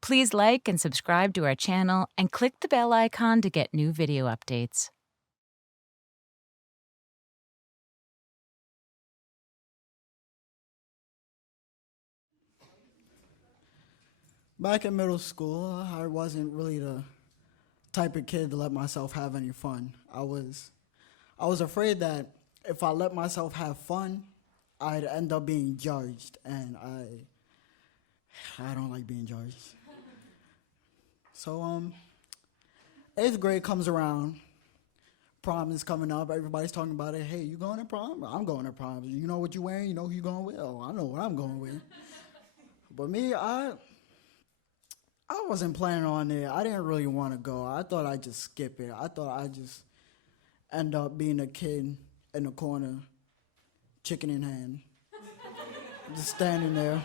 Please like and subscribe to our channel and click the bell icon to get new video updates. Back in middle school, I wasn't really the type of kid to let myself have any fun. I was afraid that if I let myself have fun, I'd end up being judged, and I don't like being judged. So 8th grade comes around. Prom is coming up. Everybody's talking about it. Hey, you going to prom? I'm going to prom. You know what you're wearing? You know who you're going with? Oh, I know what I'm going with. But me, I wasn't planning on it. I didn't really want to go. I thought I'd just skip it. I thought I'd just end up being a kid in the corner, chicken in hand, just standing there.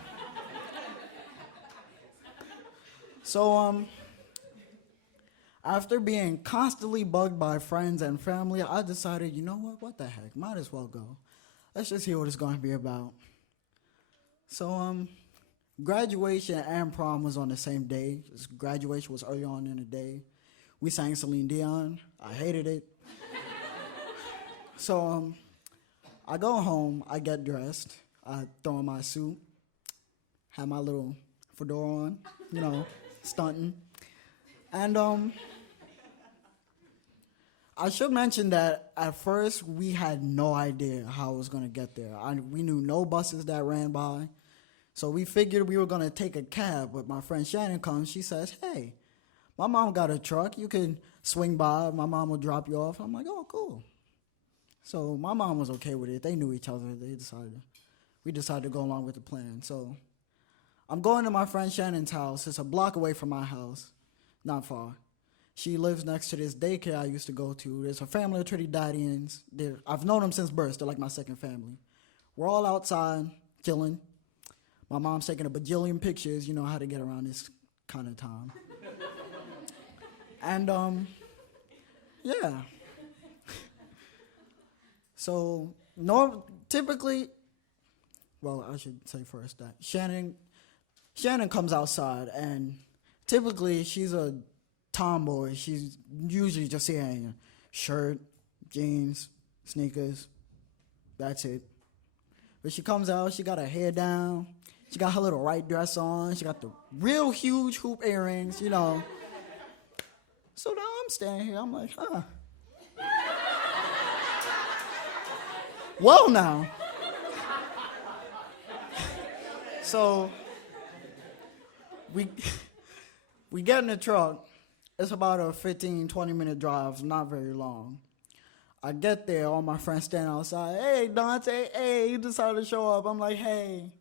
So after being constantly bugged by friends and family, I decided, you know what the heck, might as well go. Let's just hear what it's going to be about. So graduation and prom was on the same day. Graduation was early on in the day. We sang Celine Dion. I hated it. So I go home, I get dressed, I throw on my suit, have my little fedora on, stunting. And I should mention that at first we had no idea how it was going to get there. We knew no buses that ran by. So we figured we were going to take a cab, but my friend Shannon comes. She says, hey, my mom got a truck. You can swing by. My mom will drop you off. I'm like, oh, cool. So my mom was okay with it. They knew each other. We decided to go along with the plan. So I'm going to my friend Shannon's house. It's a block away from my house, not far. She lives next to this daycare I used to go to. There's a family of Trinidadians. I've known them since birth. They're like my second family. We're all outside, chilling. My mom's taking a bajillion pictures. You know how to get around this kind of time. And, yeah. So, typically, well, I should say first that Shannon comes outside, and typically she's a tomboy. She's usually just wearing a shirt, jeans, sneakers. That's it. But she comes out, she got her hair down, she got her little white dress on, she got the real huge hoop earrings, So now I'm standing here, I'm like, huh. Well now. So we get in the truck. It's about a 15, 20-minute drive, not very long. I get there, all my friends stand outside. Hey, Dante, hey, you decided to show up. I'm like, hey.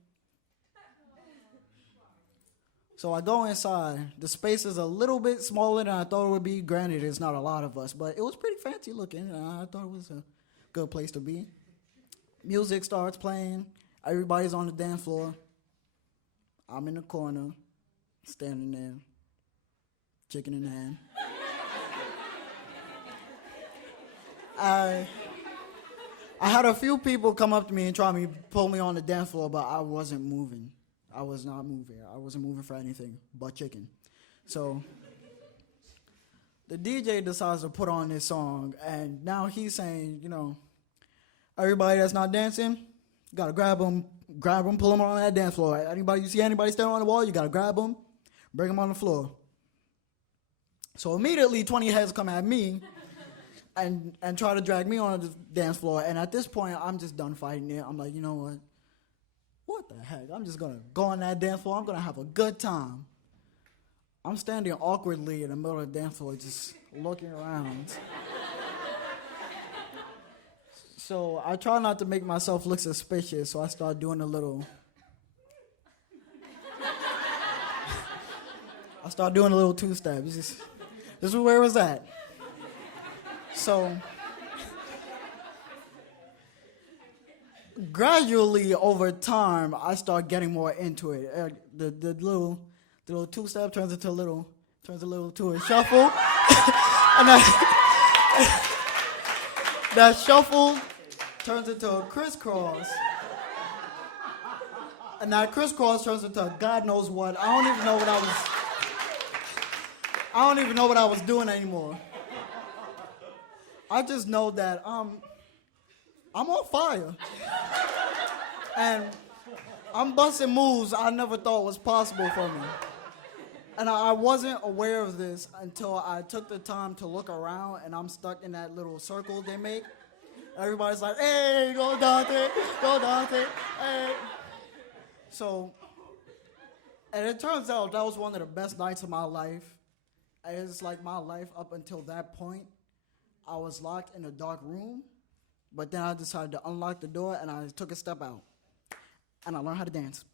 So I go inside. The space is a little bit smaller than I thought it would be. Granted, it's not a lot of us, but it was pretty fancy looking, and I thought it was a good place to be. Music starts playing. Everybody's on the dance floor. I'm in the corner, standing there, chicken in hand. I had a few people come up to me and try to pull me on the dance floor, but I wasn't moving. I was not moving. I wasn't moving for anything but chicken. So the DJ decides to put on this song, and now he's saying, everybody that's not dancing, you gotta grab them, pull them on that dance floor. You see anybody standing on the wall, you gotta grab them, bring them on the floor. So immediately 20 heads come at me and try to drag me on the dance floor. And at this point, I'm just done fighting it. I'm like, you know what? What the heck? I'm just gonna go on that dance floor. I'm gonna have a good time. I'm standing awkwardly in the middle of the dance floor, just looking around. So I try not to make myself look suspicious, so I start doing a little two-step. This is where it was at. So gradually over time, I start getting more into it. The little two-step turns a little to a shuffle, and that shuffle turns into a crisscross. And that crisscross turns into God knows what. I don't even know what I was I don't even know what I was doing anymore. I just know that I'm on fire. And I'm busting moves I never thought was possible for me. And I wasn't aware of this until I took the time to look around, and I'm stuck in that little circle they make. Everybody's like, hey, go Dante, hey. So, and it turns out that was one of the best nights of my life. And it's like my life up until that point, I was locked in a dark room, but then I decided to unlock the door and I took a step out. And I learned how to dance.